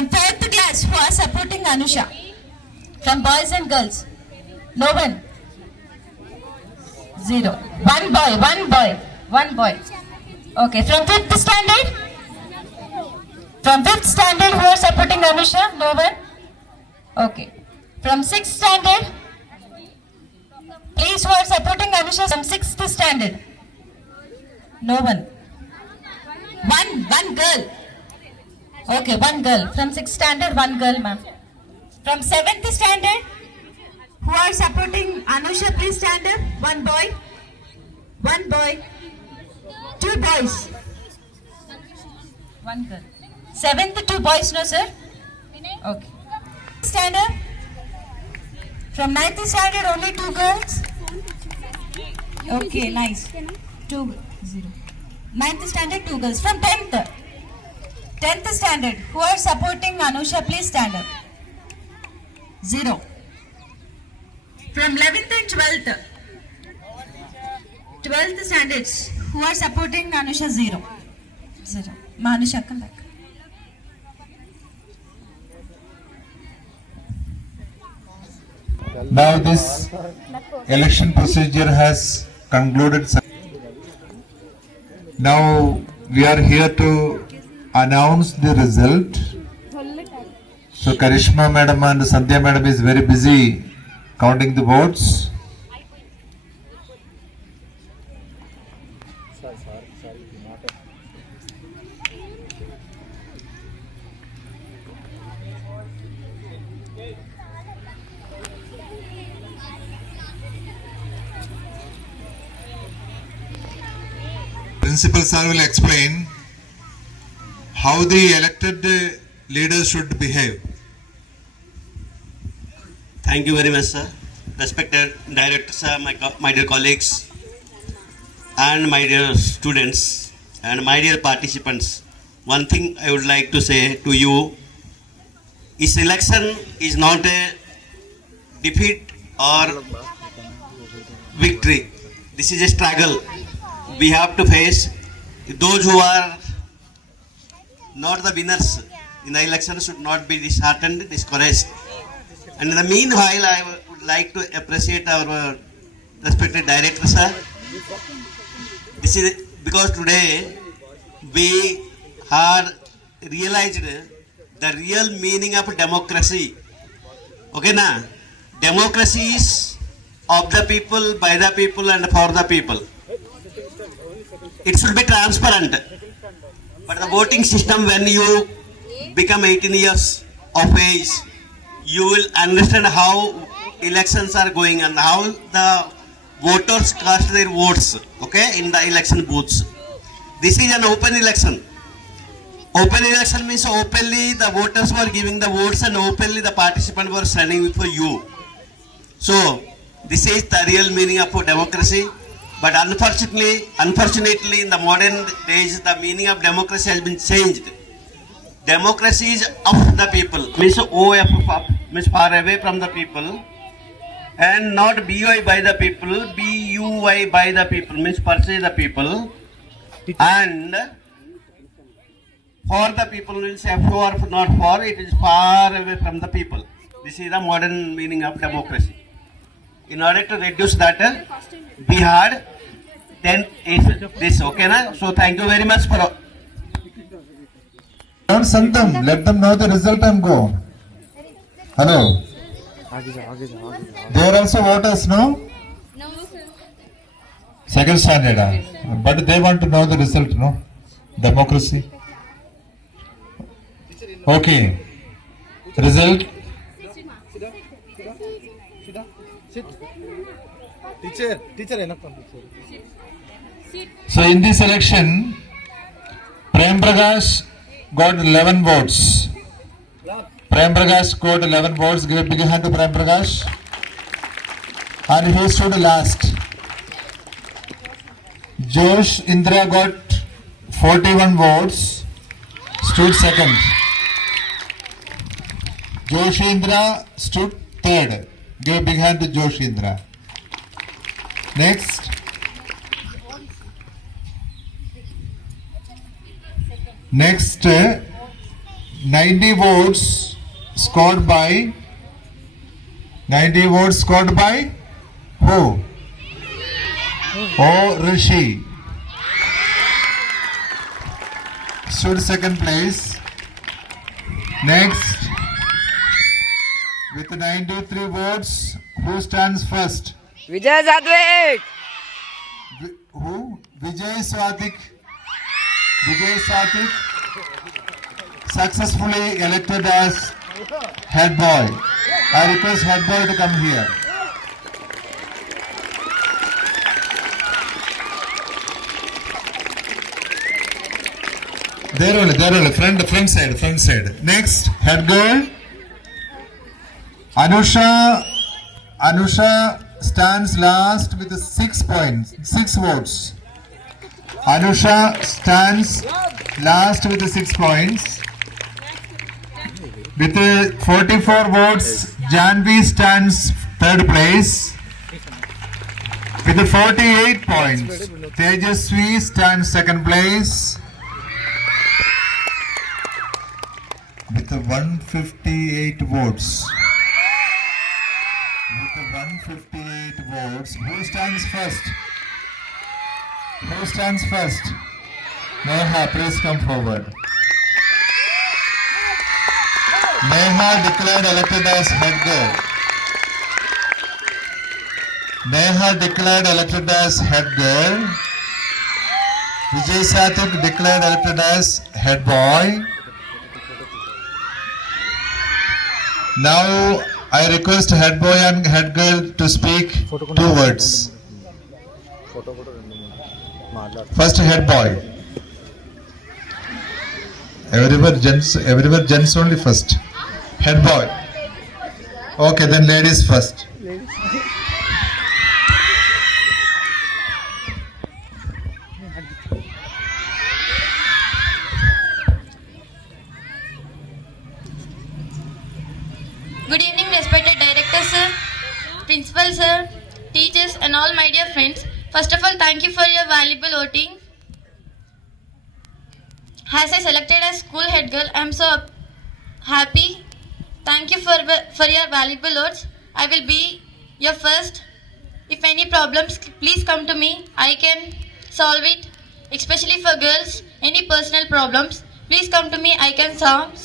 From 4th class, who are supporting Anusha? From boys and girls? No one? Zero. One boy. Okay, from 5th standard? From 5th standard, who are supporting Anusha? No one? Okay. From 6th standard? Please, who are supporting Anusha from 6th standard? No one. One girl. Okay, one girl. From 6th standard, one girl, ma'am. From 7th standard, who are supporting Anusha, please stand up. One boy. Two boys. One girl. 7th, two boys, no sir? Okay. Stand up. From 9th standard, only two girls. Okay, nice. 2-0. 9th standard, two girls. From 10th standard, who are supporting Anusha, please stand up. 0. From 11th and 12th standards, who are supporting Anusha? 0. Anusha, come back. Now this election procedure has concluded. Now we are here to announce the result. So Karishma madam and Sandhya madam is very busy counting the votes. Principal sir will explain how the elected leaders should behave. Thank you very much, sir. Respected director, sir, my dear colleagues, and my dear students, and my dear participants. One thing I would like to say to you is election is not a defeat or victory. This is a struggle. We have to face those who are not the winners in the election should not be disheartened, discouraged. And in the meanwhile, I would like to appreciate our respected director, sir. This is because today we had realized the real meaning of democracy. Okay, na? Democracy is of the people, by the people, and for the people. It should be transparent. But the voting system, when you become 18 years of age, you will understand how elections are going and how the voters cast their votes, okay, in the election booths. This is an open election. Open election means openly the voters were giving the votes and openly the participants were standing before you. So, this is the real meaning of democracy. But unfortunately, in the modern days, the meaning of democracy has been changed. Democracy is of the people, means OF, means far away from the people, and not BUI by the people, BUI by the people, means per se the people, and for the people means F or not for, it is far away from the people. This is the modern meaning of democracy. In order to reduce that, we had 10 is this, okay na? So thank you very much for. Don't send them, let them know the result and go. Hello. They are also voters, no? No, sir. Second standard, but they want to know the result, no? Democracy. Okay. Result. Teacher, So in this election, Prem Prakash got 11 votes. Prem Prakash got 11 votes. Give a big hand to Prem Prakash. And he stood last. Josh Indra got 41 votes. Stood second. Josh Indra stood third. Give a big hand to Josh Indra. Next. 90 votes scored by 90 votes scored by who? O Rishi. Stood second place. Next, with 93 votes, who stands first? Vijay Sadvik. Who? Vijay Swatik. Vijay Swatik successfully elected as head boy. I request head boy to come here. There only, front side. Next, head girl. Anusha stands last with 6 points, 6 votes. Anusha stands last with 6 points. With 44 votes, Janvi stands third place. With 48 points, Tejaswi stands second place. With 158 votes. With 158 votes, who stands first? Who stands first? Neha, please come forward. Neha declared elected as head girl. Neha declared elected as head girl. Vijay Sathik declared elected as head boy. Now I request head boy and head girl to speak 2 words. First head boy. Everywhere gents only first. Head boy. Okay, then ladies first. Good evening, respected director sir, principal sir, teachers and all my dear friends. First of all, thank you for your valuable voting. As I selected as school head girl, I am so happy. Thank you for your valuable votes. I will be your first. If any problems, please come to me. I can solve it. Especially for girls, any personal problems, please come to me. I can solve.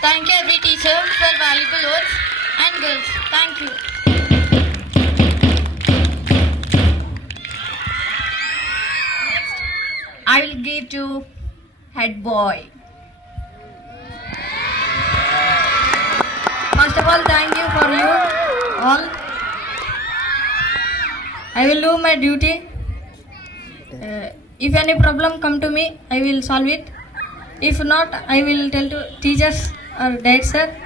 Thank you every teacher for valuable votes and girls. Thank you. I will give to head boy. First of all, thank you for you all. I will do my duty. If any problem come to me, I will solve it. If not, I will tell to teachers or director.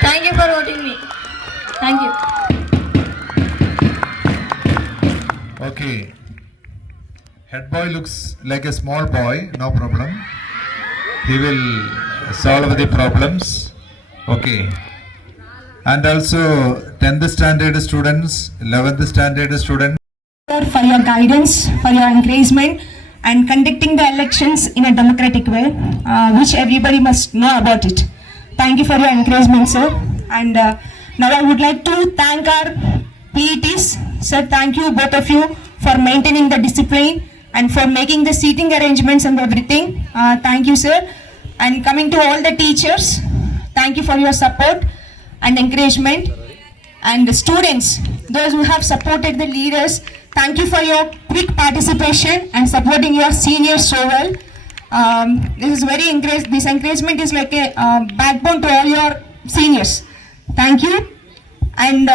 Thank you for voting me. Thank you. Okay. Head boy looks like a small boy, no problem. He will solve the problems. Okay. And also 10th standard students, 11th standard students. For your guidance, for your encouragement, and conducting the elections in a democratic way, which everybody must know about it. Thank you for your encouragement, sir. And now I would like to thank our PETs. Sir, thank you, both of you, for maintaining the discipline and for making the seating arrangements and everything. Thank you, sir. And coming to all the teachers, thank you for your support and encouragement. And the students, those who have supported the leaders, thank you for your quick participation and supporting your seniors so well. This encouragement is like a backbone to all your seniors. Thank you. And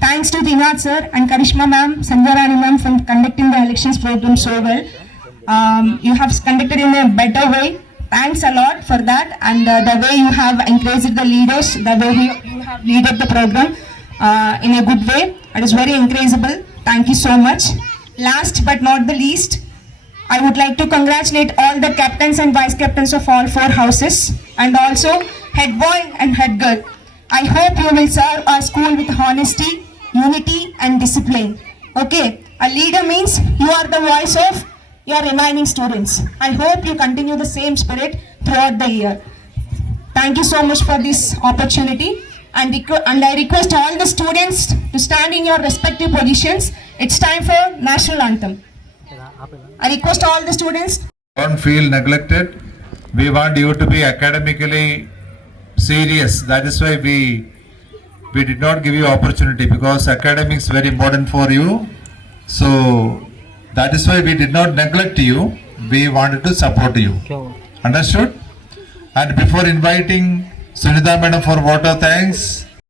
thanks to Dinath sir and Karishma ma'am, Sanjay Rani ma'am for conducting the elections program so well. You have conducted in a better way. Thanks a lot for that, and the way you have encouraged the leaders, the way you have led the program in a good way. It is very encourageable. Thank you so much. Last but not the least, I would like to congratulate all the captains and vice captains of all 4 houses, and also head boy and head girl. I hope you will serve our school with honesty, unity and discipline. Okay, a leader means you are the voice of your remaining students. I hope you continue the same spirit throughout the year. Thank you so much for this opportunity, and I request all the students to stand in your respective positions. It's time for national anthem. I request all the students. Don't feel neglected. We want you to be academically serious. That is why we did not give you opportunity, because academics very important for you. So that is why we did not neglect you. We wanted to support you. Understood? And before inviting Sunita Madam for vote of thanks,